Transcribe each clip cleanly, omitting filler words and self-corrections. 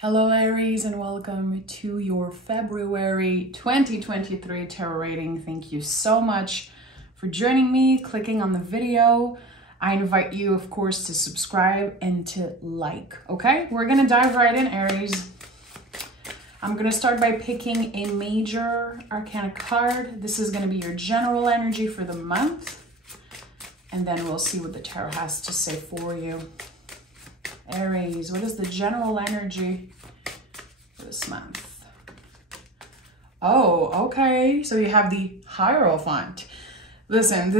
Hello Aries, and welcome to your February 2023 tarot reading. Thank you so much for joining me, clicking on the video. I invite you, of course, to subscribe and to like, okay? We're gonna dive right in, Aries. I'm gonna start by picking a major arcana card. This is gonna be your general energy for the month, and then we'll see what the tarot has to say for you. Aries, what is the general energy for this month? Oh, okay. So you have the Hierophant. Listen,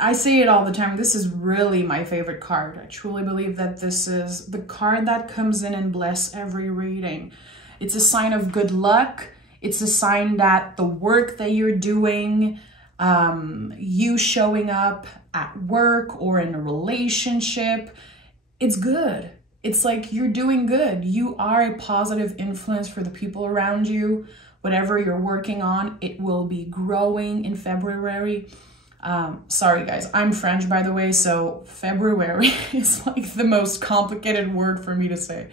I say it all the time. This is really my favorite card. I truly believe that this is the card that comes in and bless every reading. It's a sign of good luck. It's a sign that the work that you're doing, you showing up at work or in a relationship, it's good. It's like you're doing good. You are a positive influence for the people around you. Whatever you're working on, it will be growing in February. Sorry guys, I'm French, by the way, so February is like the most complicated word for me to say.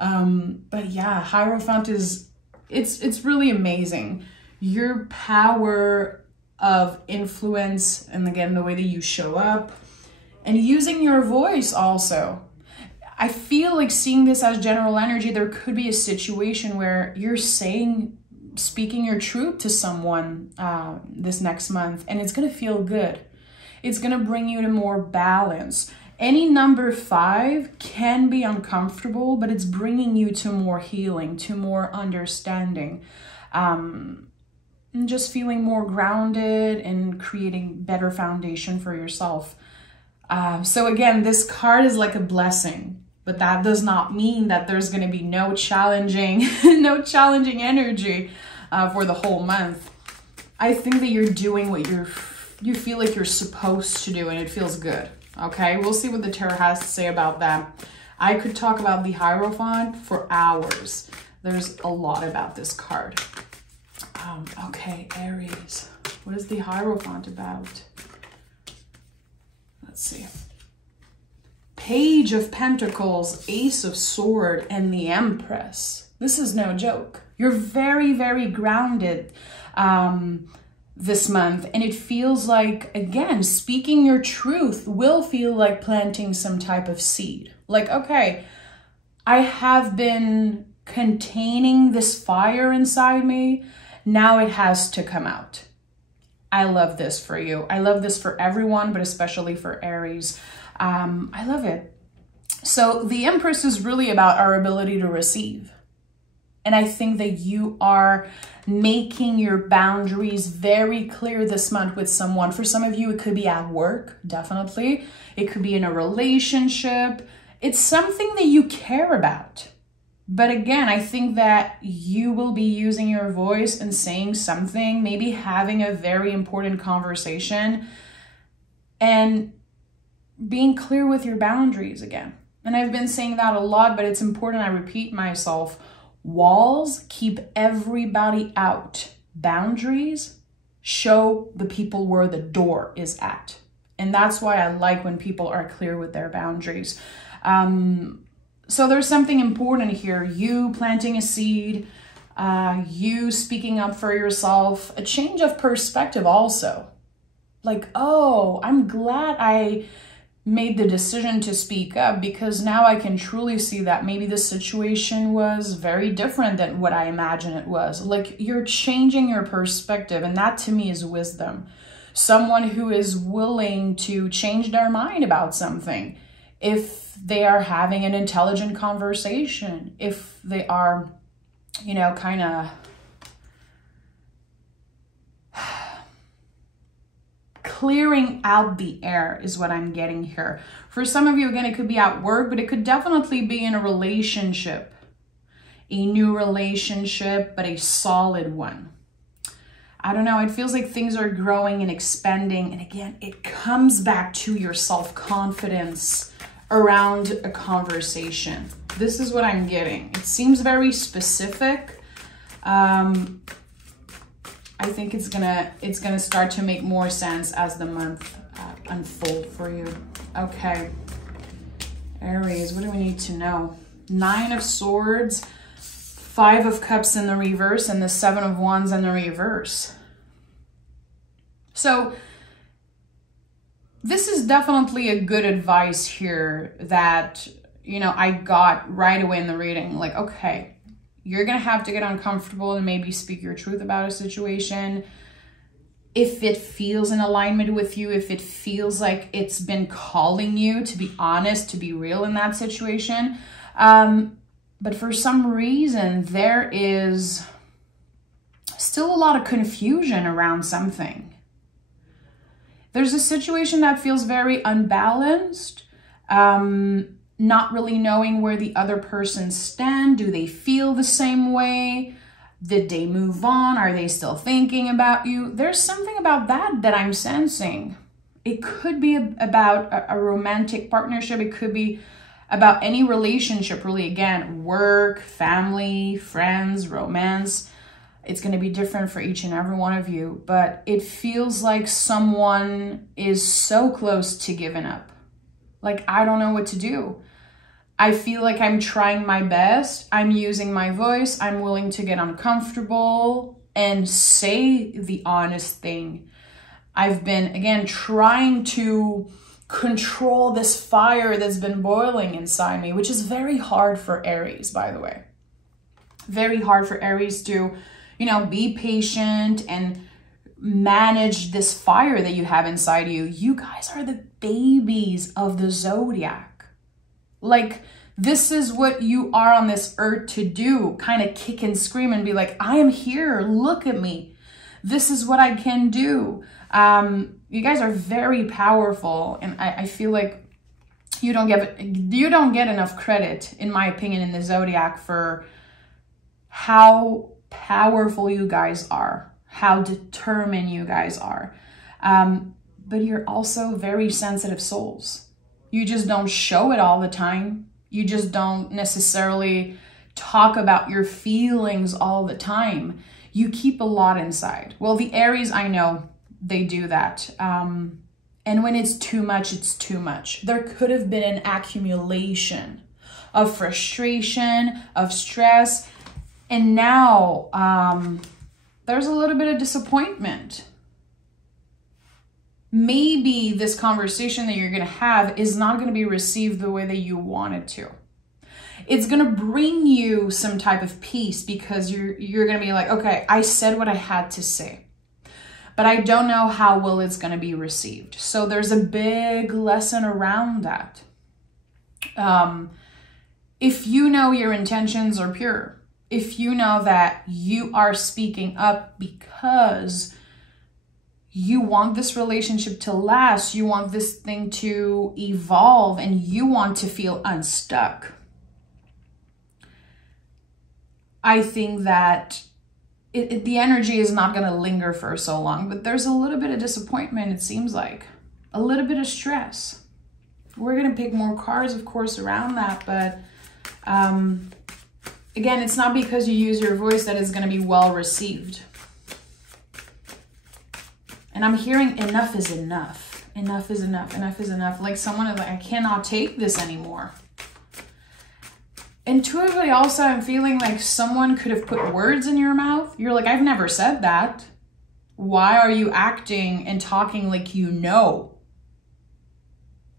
But yeah, Hierophant it's really amazing. Your power of influence, and again, the way that you show up, and using your voice also. I feel like seeing this as general energy, there could be a situation where you're speaking your truth to someone this next month, and it's going to feel good. It's going to bring you to more balance. Any number 5 can be uncomfortable, but it's bringing you to more healing, to more understanding, and just feeling more grounded and creating better foundation for yourself. So again, this card is like a blessing. But that does not mean that there's going to be no challenging energy for the whole month. I think that you're doing what you feel like you're supposed to do, and it feels good. Okay, we'll see what the tarot has to say about that. I could talk about the Hierophant for hours. There's a lot about this card. Okay, Aries, what is the Hierophant about? Let's see. Page of Pentacles, Ace of Sword, and the Empress. This is no joke. You're very, very grounded this month. And it feels like, again, speaking your truth will feel like planting some type of seed. Like, okay, I have been containing this fire inside me. Now it has to come out. I love this for you. I love this for everyone, but especially for Aries. I love it. So the Empress is really about our ability to receive. And I think that you are making your boundaries very clear this month with someone. For some of you, it could be at work, definitely. It could be in a relationship. It's something that you care about. But again, I think that you will be using your voice and saying something, maybe having a very important conversation, and being clear with your boundaries again. And I've been saying that a lot, but it's important I repeat myself. Walls keep everybody out. Boundaries show the people where the door is at. And that's why I like when people are clear with their boundaries. So there's something important here. You planting a seed, you speaking up for yourself, a change of perspective also. Like, oh, I'm glad I made the decision to speak up, because now I can truly see that maybe the situation was very different than what I imagined it was. Like, you're changing your perspective, and that to me is wisdom. Someone who is willing to change their mind about something. If they are having an intelligent conversation, if they are, you know, kind of clearing out the air is what I'm getting here. For some of you, again, it could be at work, but it could definitely be in a relationship. A new relationship, but a solid one. I don't know, it feels like things are growing and expanding. And again, it comes back to your self-confidence around a conversation. This is what I'm getting. It seems very specific. I think it's gonna start to make more sense as the month unfold for you. Okay, Aries, what do we need to know? 9 of Swords. Five of Cups in the reverse and the Seven of Wands in the reverse. So this is definitely a good advice here that, you know, I got right away in the reading. Like, okay, you're going to have to get uncomfortable and maybe speak your truth about a situation. If it feels in alignment with you, if it feels like it's been calling you to be honest, to be real in that situation. But for some reason, there is still a lot of confusion around something. There's a situation that feels very unbalanced, not really knowing where the other person stands. Do they feel the same way? Did they move on? Are they still thinking about you? There's something about that I'm sensing. It could be about a romantic partnership. It could be about any relationship, really. Again, work, family, friends, romance. It's going to be different for each and every one of you, but it feels like someone is so close to giving up. Like, I don't know what to do. I feel like I'm trying my best. I'm using my voice. I'm willing to get uncomfortable and say the honest thing. I've been, again, trying to control this fire that's been boiling inside me, which is very hard for Aries, by the way. Very hard for Aries to, you know, be patient and manage this fire that you have inside you. You guys are the babies of the zodiac. Like, this is what you are on this earth to do. Kind of kick and scream and be like, I am here. Look at me. This is what I can do. You guys are very powerful. And I feel like you don't get enough credit, in my opinion, in the zodiac for how powerful you guys are, how determined you guys are. But you're also very sensitive souls. You just don't show it all the time. You just don't necessarily talk about your feelings all the time. You keep a lot inside. Well, the Aries, I know they do that. And when it's too much, it's too much. There could have been an accumulation of frustration, of stress. And now there's a little bit of disappointment. Maybe this conversation that you're going to have is not going to be received the way that you want it to. It's going to bring you some type of peace because you're going to be like, okay, I said what I had to say, but I don't know how well it's going to be received. So there's a big lesson around that. If you know your intentions are pure, if you know that you are speaking up because you want this relationship to last, you want this thing to evolve, and you want to feel unstuck, I think that the energy is not going to linger for so long, but there's a little bit of disappointment, it seems like. A little bit of stress. We're going to pick more cards, of course, around that, but again, it's not because you use your voice that it's going to be well received. And I'm hearing enough is enough. Enough is enough. Enough is enough. Like someone is like, I cannot take this anymore. Intuitively also, I'm feeling like someone could have put words in your mouth. You're like, I've never said that. Why are you acting and talking like you know?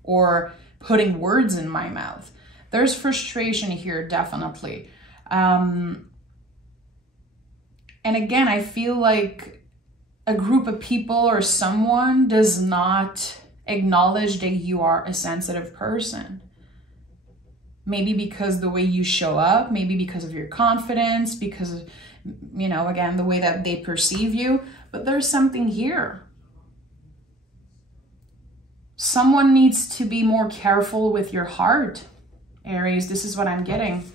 Or putting words in my mouth. There's frustration here, definitely. And again, I feel like a group of people or someone does not acknowledge that you are a sensitive person. Maybe because the way you show up, maybe because of your confidence, because of, you know, again, the way that they perceive you, but there's something here. Someone needs to be more careful with your heart, Aries. This is what I'm getting.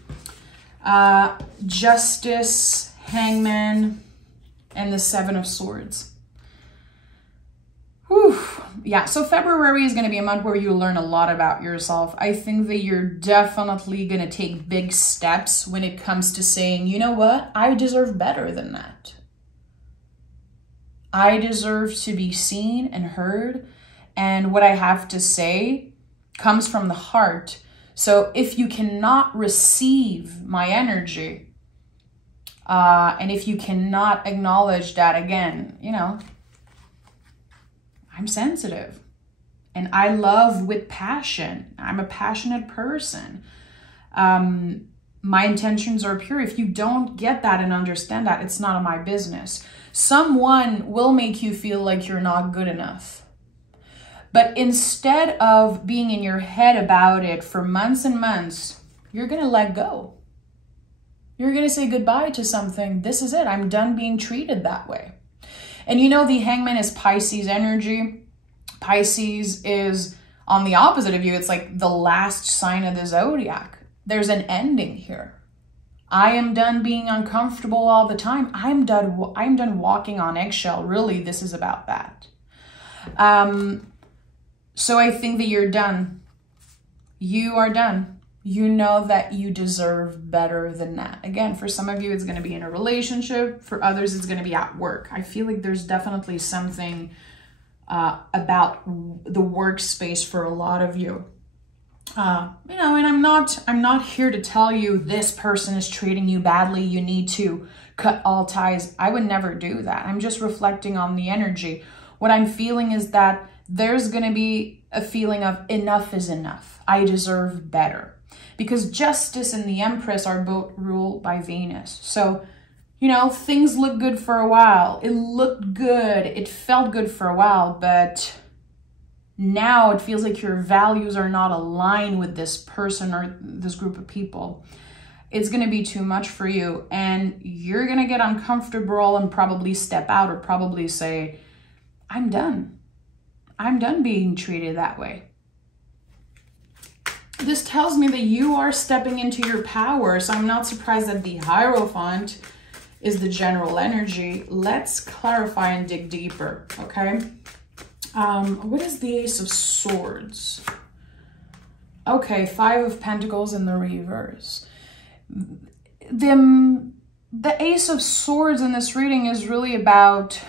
Justice, Hangman, and the Seven of Swords. Whew. Yeah, so February is going to be a month where you learn a lot about yourself. I think that you're definitely going to take big steps when it comes to saying, you know what? I deserve better than that. I deserve to be seen and heard. And what I have to say comes from the heart. So if you cannot receive my energy, And if you cannot acknowledge that, again, you know, I'm sensitive and I love with passion. I'm a passionate person. My intentions are pure. If you don't get that and understand that, it's none of my business. Someone will make you feel like you're not good enough. But instead of being in your head about it for months and months, you're going to let go. You're going to say goodbye to something. This is it. I'm done being treated that way. And you know, the Hangman is Pisces energy. Pisces is on the opposite of you. It's like the last sign of the zodiac. There's an ending here. I am done being uncomfortable all the time. I'm done walking on eggshell. Really, this is about that. So I think that you're done. You are done. You know that you deserve better than that. Again, for some of you, it's going to be in a relationship. For others, it's going to be at work. I feel like there's definitely something about the workspace for a lot of you. You know, and I'm not here to tell you this person is treating you badly. You need to cut all ties. I would never do that. I'm just reflecting on the energy. What I'm feeling is that there's going to be a feeling of enough is enough. I deserve better. Because Justice and the Empress are both ruled by Venus. So, you know, things look good for a while. It looked good. It felt good for a while. But now it feels like your values are not aligned with this person or this group of people. It's going to be too much for you. And you're going to get uncomfortable and probably step out or probably say, I'm done. I'm done being treated that way. This tells me that you are stepping into your power. So I'm not surprised that the Hierophant is the general energy. Let's clarify and dig deeper, okay? What is the Ace of Swords? Okay, Five of Pentacles in the reverse. The Ace of Swords in this reading is really about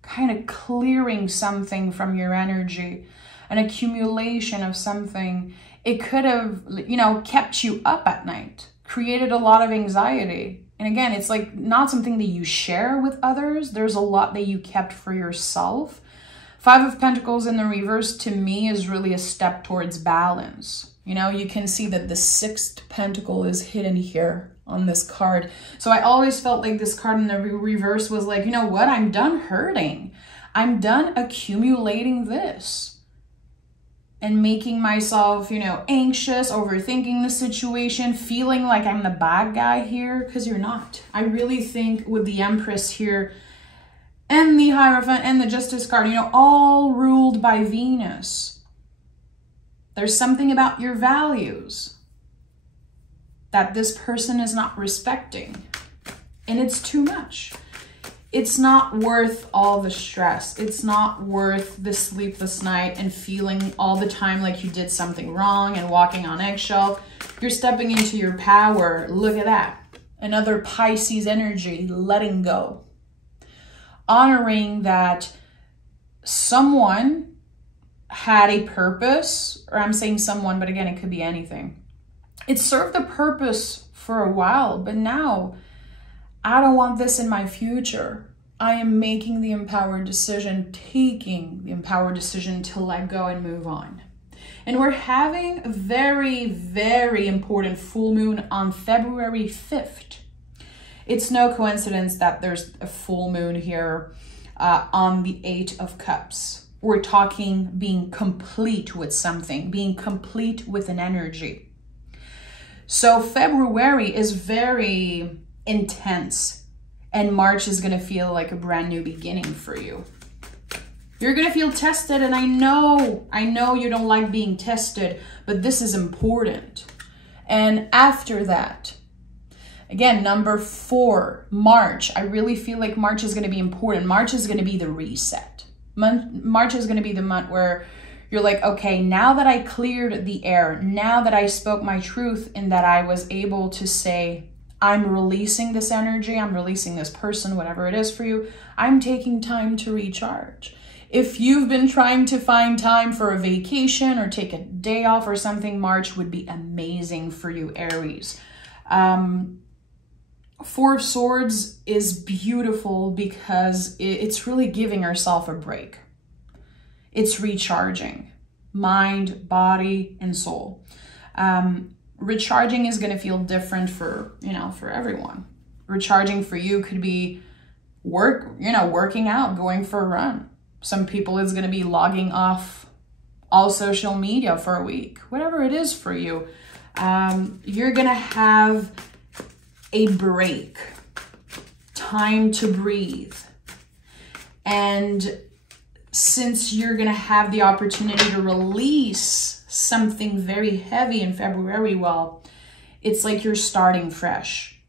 kind of clearing something from your energy, an accumulation of something. It could have, you know, kept you up at night, created a lot of anxiety. And again, it's like not something that you share with others. There's a lot that you kept for yourself. Five of Pentacles in the reverse to me is really a step towards balance. You know, you can see that the sixth pentacle is hidden here on this card. So I always felt like this card in the reverse was like, you know what? I'm done hurting. I'm done accumulating this and making myself, you know, anxious, overthinking the situation, feeling like I'm the bad guy here, because you're not. I really think with the Empress here and the Hierophant and the Justice card, you know, all ruled by Venus. There's something about your values that this person is not respecting, and it's too much. It's not worth all the stress. It's not worth the sleepless night and feeling all the time like you did something wrong and walking on eggshell. You're stepping into your power. Look at that. Another Pisces energy, letting go. Honoring that someone had a purpose, or I'm saying someone, but again, it could be anything. It served a purpose for a while, but now I don't want this in my future. I am making the empowered decision, taking the empowered decision to let go and move on. And we're having a very, very important full moon on February 5th. It's no coincidence that there's a full moon here on the Eight of Cups. We're talking being complete with something, being complete with an energy. So February is very intense, and March is going to feel like a brand new beginning for you. You're going to feel tested, and I know you don't like being tested, but this is important. And after that, again, number 4, March. I really feel like March is going to be important. March is going to be the reset. March is going to be the month where you're like, okay, now that I cleared the air, now that I spoke my truth and that I was able to say, I'm releasing this energy, I'm releasing this person, whatever it is for you, I'm taking time to recharge. If you've been trying to find time for a vacation or take a day off or something, March would be amazing for you, Aries. Four of Swords is beautiful because it's really giving ourselves a break. It's recharging mind, body, and soul. Recharging is going to feel different for, for everyone. Recharging for you could be working out, going for a run. Some people it's going to be logging off all social media for a week. Whatever it is for you, you're going to have a break, time to breathe. And since you're going to have the opportunity to release something very heavy in February, well, it's like you're starting fresh.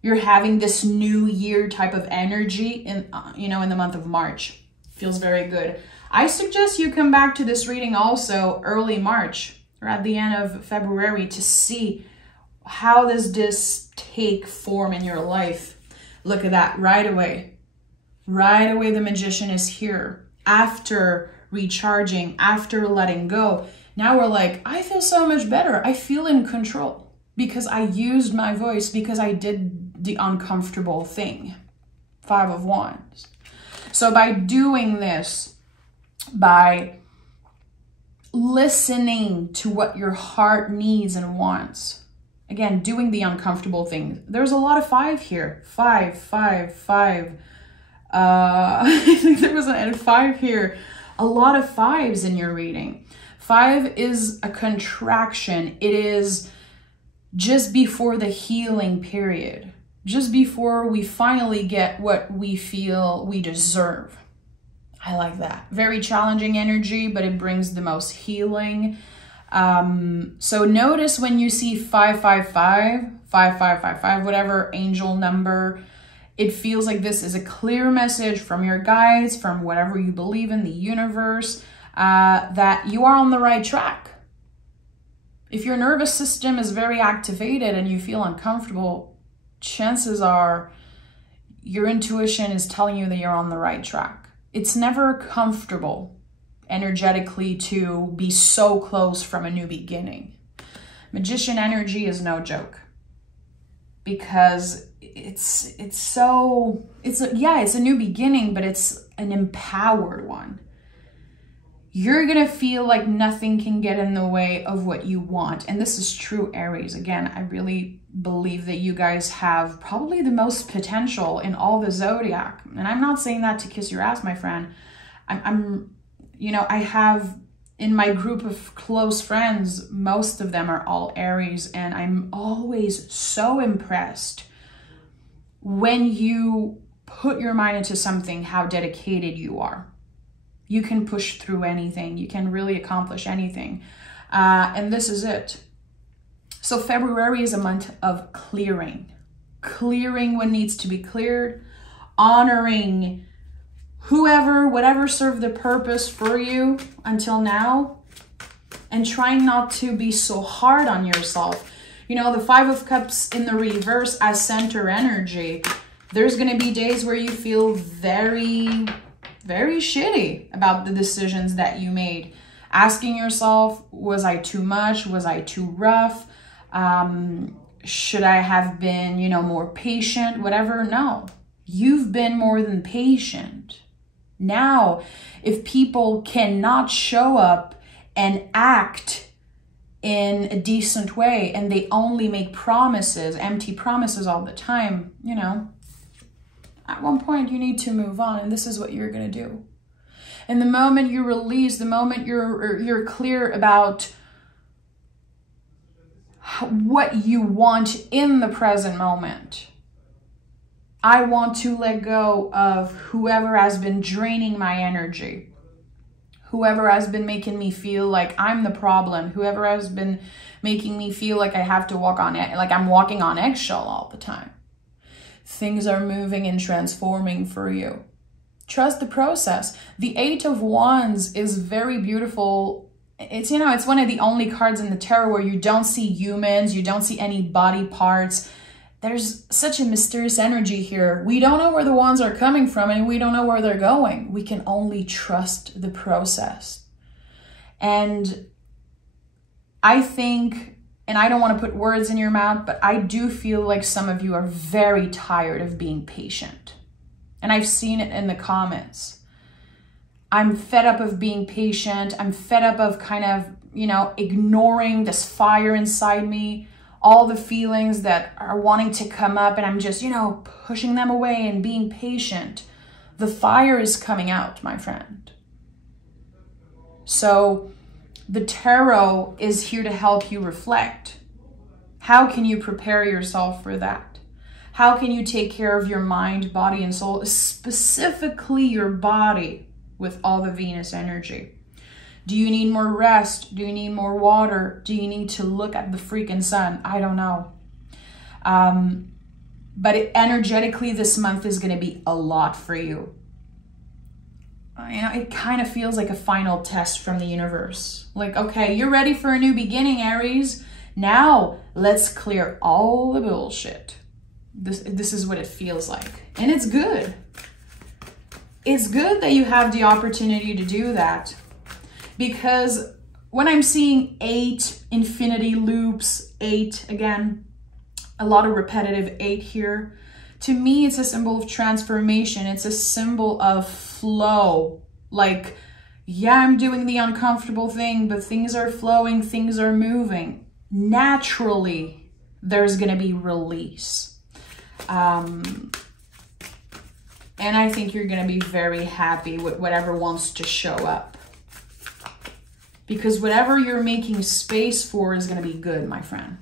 You're having this new year type of energy in the month of March. Feels very good. I suggest you come back to this reading also early March or at the end of February to see how does this take form in your life. Look at that right away. Right away, the Magician is here. After recharging, after letting go, now we're like, I feel so much better. I feel in control because I used my voice, because I did the uncomfortable thing. 5 of Wands. So by doing this, by listening to what your heart needs and wants, again, doing the uncomfortable thing. There's a lot of 5 here. 5, 5, 5. I think there was a 5 here. A lot of 5s in your reading. 5 is a contraction. It is just before the healing period. Just before we finally get what we feel we deserve. I like that. Very challenging energy, but it brings the most healing. So notice when you see 555, 5555, whatever angel number, it feels like this is a clear message from your guides, from whatever you believe in, the universe, that you are on the right track. If your nervous system is very activated and you feel uncomfortable, chances are your intuition is telling you that you're on the right track. It's never comfortable energetically to be so close from a new beginning. Magician energy is no joke because it's a new beginning, but it's an empowered one. You're going to feel like nothing can get in the way of what you want. And this is true, Aries. Again, I really believe that you guys have probably the most potential in all the zodiac. And I'm not saying that to kiss your ass, my friend. I have in my group of close friends, most of them are all Aries. And I'm always so impressed when you put your mind into something, how dedicated you are. You can push through anything. You can really accomplish anything. And this is it. So February is a month of clearing. Clearing what needs to be cleared. Honoring whatever served the purpose for you until now. And trying not to be so hard on yourself. The 5 of Cups in the reverse as center energy. There's going to be days where you feel very, very shitty about the decisions that you made. Asking yourself, was I too much? Was I too rough? Should I have been, more patient? Whatever. No, you've been more than patient. Now, if people cannot show up and act in a decent way and they only make promises, empty promises all the time, at one point you need to move on, and this is what you're going to do. And the moment you release, the moment you're clear about what you want in the present moment. I want to let go of whoever has been draining my energy. Whoever has been making me feel like I'm the problem. Whoever has been making me feel like I have to like I'm walking on eggshell all the time. Things are moving and transforming for you. Trust the process. The 8 of Wands is very beautiful. It's one of the only cards in the tarot where you don't see humans, you don't see any body parts. There's such a mysterious energy here. We don't know where the wands are coming from and we don't know where they're going. We can only trust the process. And I think and I don't want to put words in your mouth, but I do feel like some of you are very tired of being patient. And I've seen it in the comments. I'm fed up of being patient. I'm fed up of kind of, you know, ignoring this fire inside me, all the feelings that are wanting to come up, and I'm just, you know, pushing them away and being patient. The fire is coming out, my friend. So the tarot is here to help you reflect. How can you prepare yourself for that? How can you take care of your mind, body, and soul, specifically your body with all the Venus energy? Do you need more rest? Do you need more water? Do you need to look at the freaking sun? I don't know. But energetically, this month is going to be a lot for you. You know, it kind of feels like a final test from the universe. Like, okay, you're ready for a new beginning, Aries. Now, let's clear all the bullshit. This is what it feels like. And it's good. It's good that you have the opportunity to do that. Because when I'm seeing 8 infinity loops, 8, again, a lot of repetitive 8 here, to me, it's a symbol of transformation. It's a symbol of flow. Like, yeah, I'm doing the uncomfortable thing, but things are flowing, things are moving. Naturally, there's going to be release. And I think you're going to be very happy with whatever wants to show up. Because whatever you're making space for is going to be good, my friend.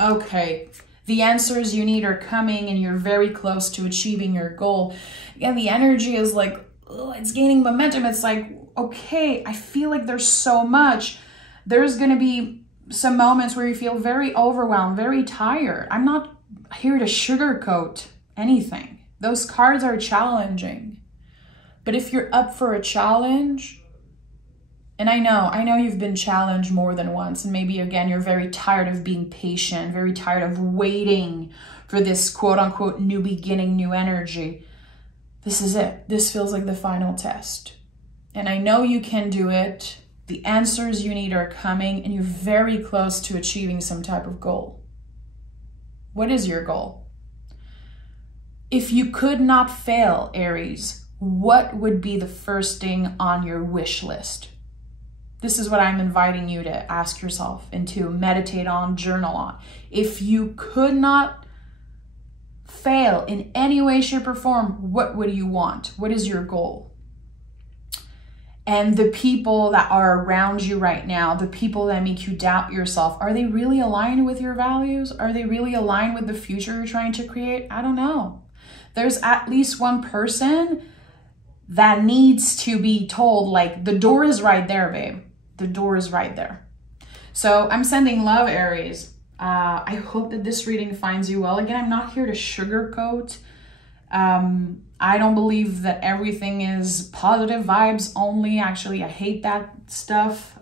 Okay. The answers you need are coming and you're very close to achieving your goal. Again, the energy is like, oh, it's gaining momentum. It's like, okay, I feel like there's so much. There's going to be some moments where you feel very overwhelmed, very tired. I'm not here to sugarcoat anything. Those cards are challenging. But if you're up for a challenge, and I know you've been challenged more than once, and maybe again, you're very tired of being patient, very tired of waiting for this quote unquote new beginning, new energy. This is it. This feels like the final test. And I know you can do it. The answers you need are coming, and you're very close to achieving some type of goal. What is your goal? If you could not fail, Aries, what would be the first thing on your wish list? This is what I'm inviting you to ask yourself and to meditate on, journal on. If you could not fail in any way, shape, or form, what would you want? What is your goal? And the people that are around you right now, the people that make you doubt yourself, are they really aligned with your values? Are they really aligned with the future you're trying to create? I don't know. There's at least one person that needs to be told, like, the door is right there, babe. The door is right there. So I'm sending love, Aries. I hope that this reading finds you well. Again, I'm not here to sugarcoat. I don't believe that everything is positive vibes only. Actually, I hate that stuff.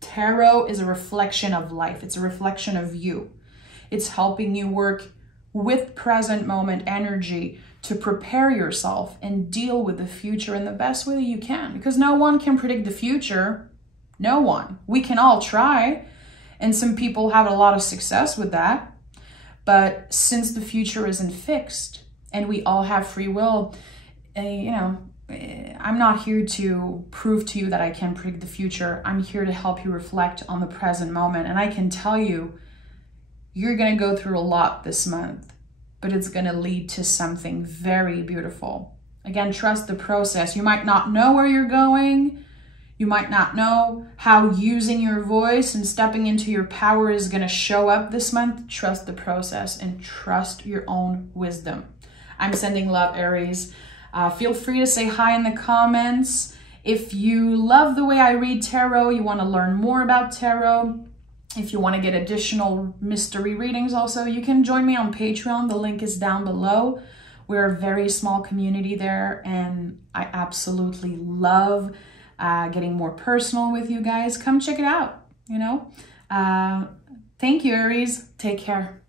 Tarot is a reflection of life. It's a reflection of you. It's helping you work with present moment energy to prepare yourself and deal with the future in the best way that you can. Because no one can predict the future. No one. We can all try. And some people have a lot of success with that. But since the future isn't fixed and we all have free will, you know, I'm not here to prove to you that I can predict the future. I'm here to help you reflect on the present moment. And I can tell you, you're going to go through a lot this month, but it's going to lead to something very beautiful. Again, trust the process. You might not know where you're going. You might not know how using your voice and stepping into your power is going to show up this month. Trust the process and trust your own wisdom. I'm sending love, Aries. Feel free to say hi in the comments. If you love the way I read tarot, you want to learn more about tarot, if you want to get additional mystery readings also, you can join me on Patreon. The link is down below. We're a very small community there, and I absolutely love getting more personal with you guys. Come check it out, you know. Thank you, Aries. Take care.